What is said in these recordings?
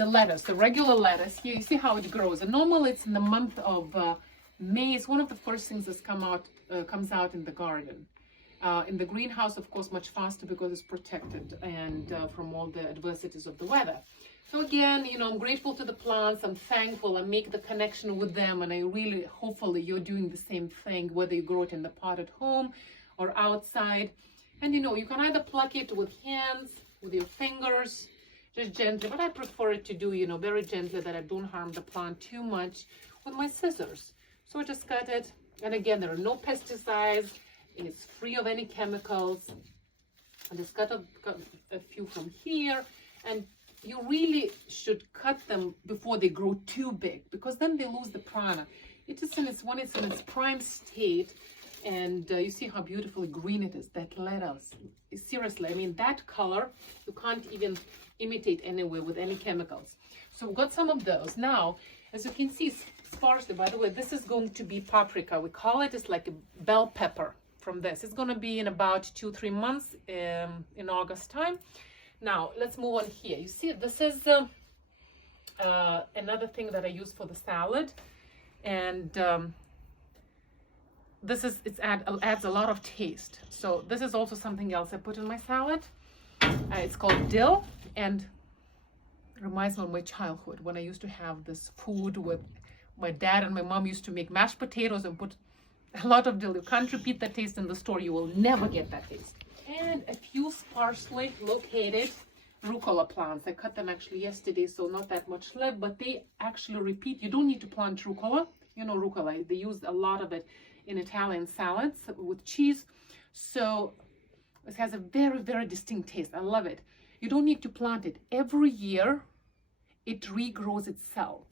the lettuce, the regular lettuce. Here, you see how it grows. And normally it's in the month of May. It's one of the first things that comes out in the garden. In the greenhouse, of course, much faster because it's protected and from all the adversities of the weather. So again, you know, I'm grateful to the plants. I'm thankful. I make the connection with them, and I really, hopefully, you're doing the same thing, whether you grow it in the pot at home or outside. And you know, you can either pluck it with hands, with your fingers, just gently. But I prefer it to do, you know, very gently, that I don't harm the plant too much, with my scissors. So I just cut it. And again, there are no pesticides, and it's free of any chemicals. I just cut a few from here, and you really should cut them before they grow too big, because then they lose the prana. It is when it's in its prime state, and you see how beautifully green it is. That lettuce, seriously, I mean, that color you can't even imitate anywhere with any chemicals. So we've got some of those. Now, as you can see, sparsely, by the way, this is going to be paprika. We call it, it's like a bell pepper from this. It's going to be in about 2-3 months in August time. Now, let's move on here. You see, this is another thing that I use for the salad. And it adds a lot of taste. So this is also something else I put in my salad. It's called dill, and it reminds me of my childhood when I used to have this food with my dad and my mom used to make mashed potatoes and put a lot of dill. You can't repeat that taste in the store. You will never get that taste. And a few sparsely located rucola plants. I cut them actually yesterday, so not that much left, but they actually repeat. You don't need to plant rucola. You know, rucola, they use a lot of it in Italian salads with cheese. So it has a very, very distinct taste. I love it. You don't need to plant it. Every year, it regrows itself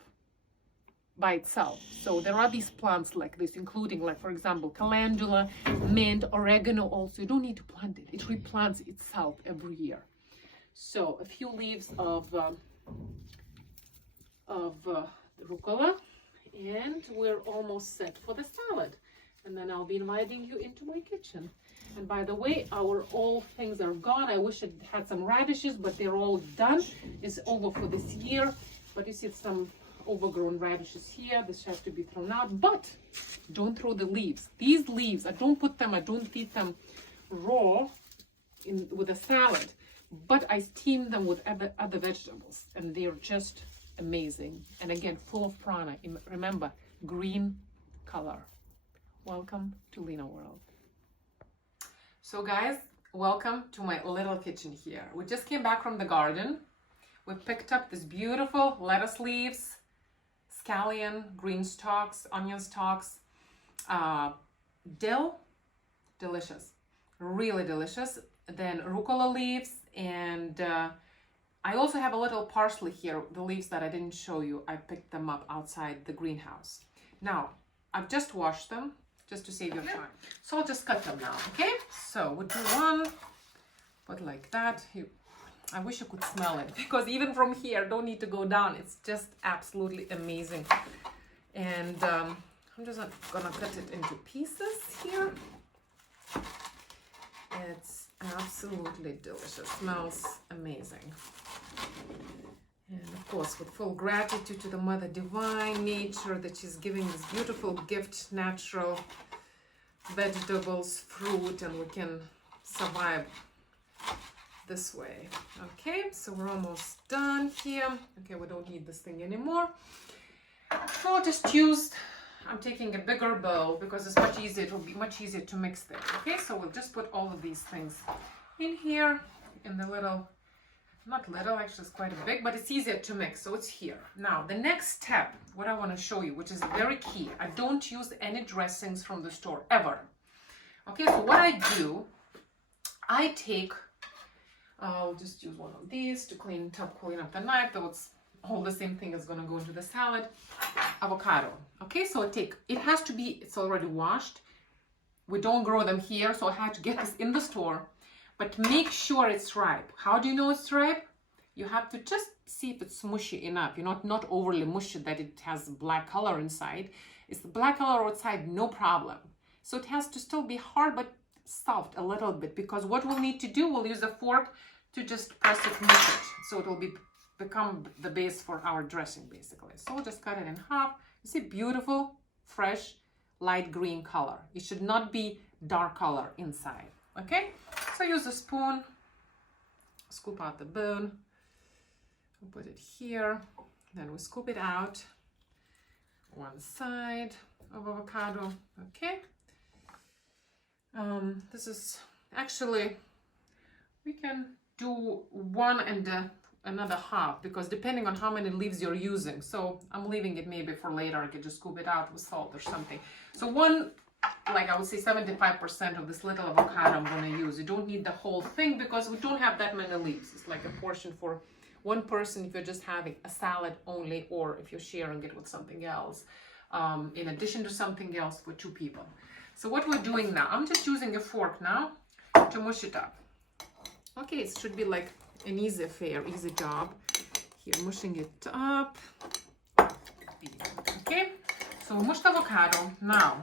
by itself. So there are these plants like this, including, like, for example, calendula, mint, oregano also. You don't need to plant it. It replants itself every year. So a few leaves of the rucola, and we're almost set for the salad. And then I'll be inviting you into my kitchen. And by the way, our all things are gone. I wish it had some radishes, but they're all done. It's over for this year. But you see some overgrown radishes here. This has to be thrown out, but don't throw the leaves. These leaves, I don't feed them raw with a salad, but I steam them with other vegetables, and they're just amazing. And again, full of prana. Remember, green color. Welcome to Lina World. So guys, welcome to my little kitchen here. We just came back from the garden. We picked up this beautiful lettuce leaves, scallion, green stalks, onion stalks, dill, delicious, really delicious. Then rucola leaves, and I also have a little parsley here, the leaves that I didn't show you. I picked them up outside the greenhouse. Now, I've just washed them, just to save your time. So I'll just cut them now, okay? So we'll do one, put like that. I wish you could smell it, because even from here, don't need to go down. It's just absolutely amazing. And I'm just gonna cut it into pieces here. It's absolutely delicious, smells amazing. And of course, with full gratitude to the Mother Divine, nature, that she's giving this beautiful gift, natural vegetables, fruit, and we can survive this way. Okay, so we're almost done here. Okay, we don't need this thing anymore. So I'll just use, I'm taking a bigger bowl because it's much easier, it will be much easier to mix things. Okay, so we'll just put all of these things in here, in the little, not little, actually it's quite a big, but it's easier to mix, so it's here. Now, the next step, what I want to show you, which is very key, I don't use any dressings from the store, ever. Okay, so what I do, I take, I'll just use one of these to clean up the knife, though it's all the same thing is going to go into the salad. Avocado. Okay, so it has to be, it's already washed. We don't grow them here, so I had to get this in the store. But make sure it's ripe. How do you know it's ripe? You have to just see if it's mushy enough. You're not overly mushy that it has black color inside. It's the black color outside, no problem. So it has to still be hard, but soft a little bit, because what we'll need to do, we'll use a fork to just press it, mush it. So it will be become the base for our dressing basically. So we'll just cut it in half. You see, beautiful, fresh, light green color. It should not be dark color inside, okay? So use a spoon, scoop out the bone, we'll put it here, then we scoop it out, one side of avocado, okay? This is actually, we can do one and another half, because depending on how many leaves you're using. So I'm leaving it maybe for later. I could just scoop it out with salt or something. So one, like I would say 75% of this little avocado I'm going to use. You don't need the whole thing because we don't have that many leaves. It's like a portion for one person if you're just having a salad only, or if you're sharing it with something else, in addition to something else for 2 people. So what we're doing now, I'm just using a fork now to mush it up. Okay, it should be like an easy affair, easy job. Here, mushing it up. Okay, so mushed avocado. Now,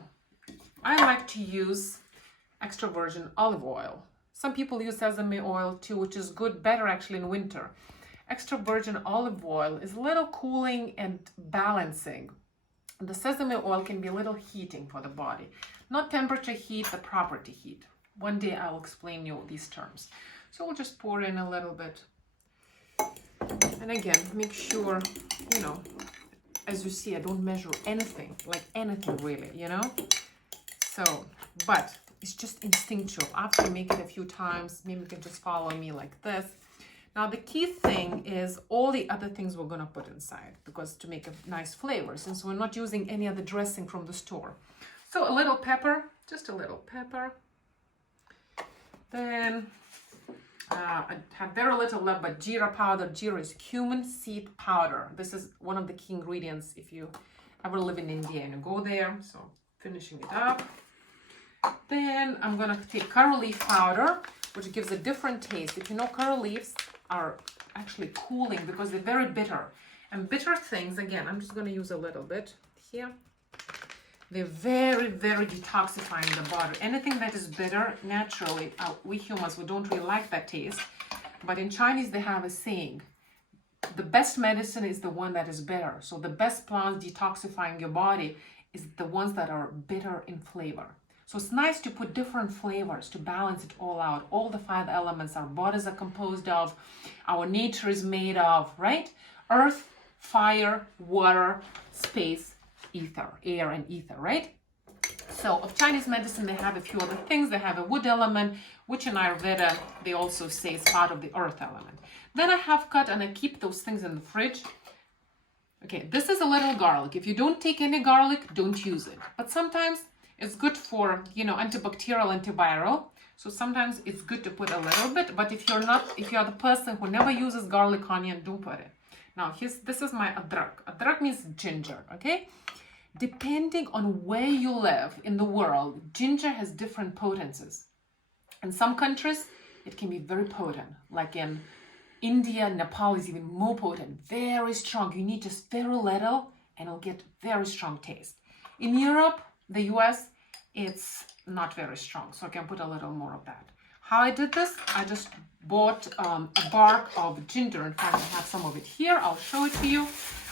I like to use extra virgin olive oil. Some people use sesame oil too, which is good, better actually in winter. Extra virgin olive oil is a little cooling and balancing. The sesame oil can be a little heating for the body. Not temperature heat, the property heat. One day I'll explain you these terms. So we'll just pour in a little bit. And again, make sure, you know, as you see, I don't measure anything, like anything really, you know? So, but it's just instinctual. After you make it a few times, maybe you can just follow me like this. Now the key thing is all the other things we're gonna put inside, because to make a nice flavor, since we're not using any other dressing from the store. So a little pepper, just a little pepper. Then I have very little left, but jeera powder. Jeera is cumin seed powder. This is one of the key ingredients if you ever live in India and you go there. So finishing it up. Then I'm gonna take curry leaf powder, which gives a different taste. If you know, curry leaves are actually cooling because they're very bitter. And bitter things, again, I'm just gonna use a little bit here. They're very, very detoxifying the body. Anything that is bitter, naturally, we humans, we don't really like that taste. But in Chinese, they have a saying, the best medicine is the one that is bitter. So the best plants detoxifying your body is the ones that are bitter in flavor. So it's nice to put different flavors to balance it all out. All the 5 elements our bodies are composed of, our nature is made of, right? Earth, fire, water, space, ether, air and ether, right? So of Chinese medicine, they have a few other things. They have a wood element, which in Ayurveda, they also say is part of the earth element. Then I have cut and I keep those things in the fridge. Okay, this is a little garlic. If you don't take any garlic, don't use it. But sometimes it's good for, you know, antibacterial, antiviral. So sometimes it's good to put a little bit, but if you're the person who never uses garlic, onion, don't put it. Now, this is my adrak. Adrak means ginger, okay? Depending on where you live in the world, ginger has different potencies. In some countries, it can be very potent. Like in India, Nepal is even more potent, very strong. You need just very little and it'll get very strong taste. In Europe, the US, it's not very strong, so I can put a little more of that. How I did this, I just bought a bark of ginger. In fact, I have some of it here. I'll show it to you.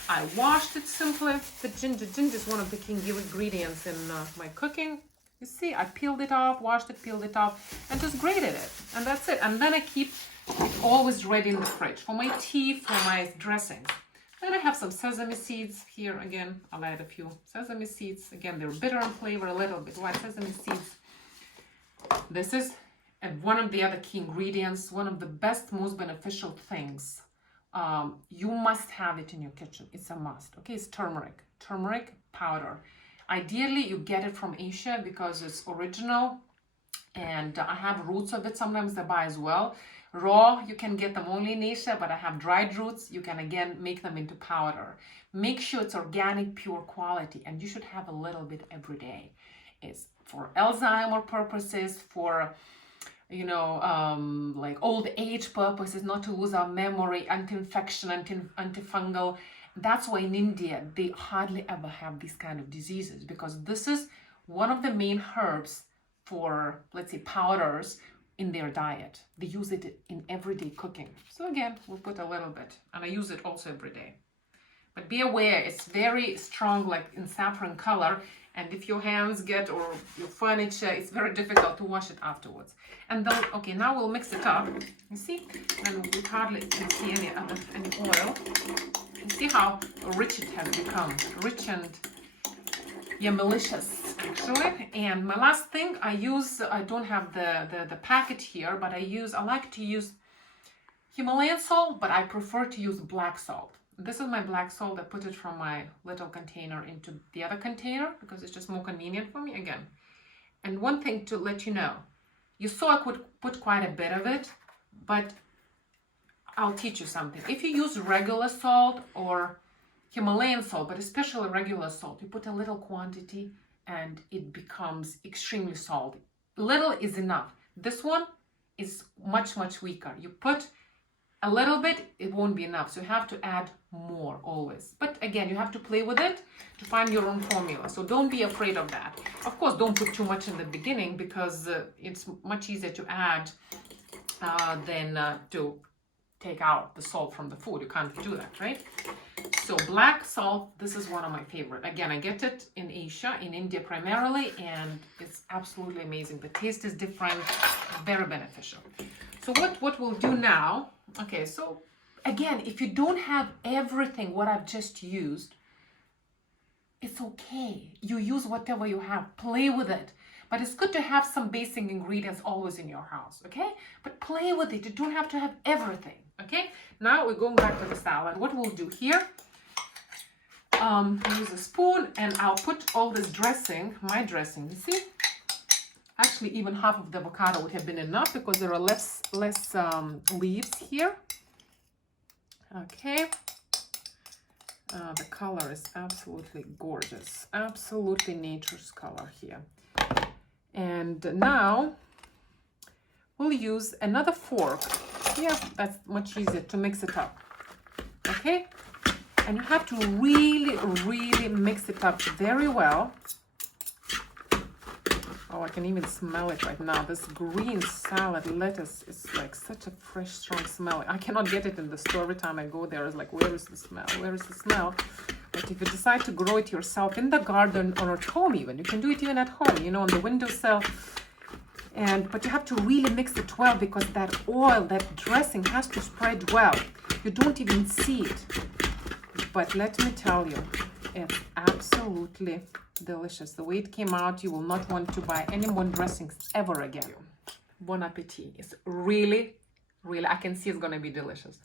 I washed it simply. The ginger is one of the key ingredients in my cooking. You see, I peeled it off, washed it, peeled it off, and just grated it. And that's it. And then I keep it always ready in the fridge for my tea, for my dressings. Then I have some sesame seeds here. Again, I'll add a few sesame seeds. Again, they're bitter in flavor a little bit. Why sesame seeds? This is one of the other key ingredients, one of the best, most beneficial things. You must have it in your kitchen. It's a must. Okay, it's turmeric powder. Ideally, you get it from Asia because it's original, and I have roots of it. Sometimes I buy as well. Raw, you can get them only in Asia, but I have dried roots. You can again make them into powder. Make sure it's organic, pure quality, and you should have a little bit every day. It's for Alzheimer purposes, for like old age purposes, not to lose our memory, anti-infection, antifungal. That's why in India, they hardly ever have these kind of diseases, because this is one of the main herbs for, let's say, powders in their diet. They use it in everyday cooking. So again, we'll put a little bit, and I use it also every day. But be aware, it's very strong, like in saffron color, and if your hands get, or your furniture, it's very difficult to wash it afterwards. And then, okay, now we'll mix it up. You see? And we hardly can see any oil. You see how rich it has become, rich and malicious actually. And my last thing I use, I don't have the packet here, but I like to use Himalayan salt, but I prefer to use black salt. This is my black salt. I put it from my little container into the other container because it's just more convenient for me again. And one thing to let you know, you saw I could put quite a bit of it, but I'll teach you something. If you use regular salt or Himalayan salt, but especially regular salt, you put a little quantity and it becomes extremely salty. Little is enough. This one is much, much weaker. You put a little bit, it won't be enough. So you have to add more always. But again, you have to play with it to find your own formula. So don't be afraid of that. Of course, don't put too much in the beginning because it's much easier to add than to take out the salt from the food. You can't do that, right? So black salt, this is one of my favorite. Again, I get it in Asia, in India primarily, and it's absolutely amazing. The taste is different, very beneficial. So what we'll do now, okay, so again, if you don't have everything what I've just used, it's okay. You use whatever you have, play with it. But it's good to have some basic ingredients always in your house, okay? But play with it, you don't have to have everything, okay? Now we're going back to the salad. What we'll do here, use a spoon and I'll put all this dressing, my dressing, you see? Actually, even half of the avocado would have been enough because there are less leaves here. Okay. The color is absolutely gorgeous. Absolutely nature's color here. And now we'll use another fork. Yeah, that's much easier to mix it up. Okay? And you have to really, really mix it up very well. Oh, I can even smell it right now. This green salad lettuce is like such a fresh, strong smell. I cannot get it in the store. Every time I go there, it's like, where is the smell? Where is the smell? But if you decide to grow it yourself in the garden or at home even, you can do it even at home, you know, on the windowsill. But you have to really mix it well because that oil, that dressing has to spread well. You don't even see it. But let me tell you, it's absolutely delicious. The way it came out, you will not want to buy any more dressings ever again. Bon appetit. It's really, really, I can see it's going to be delicious.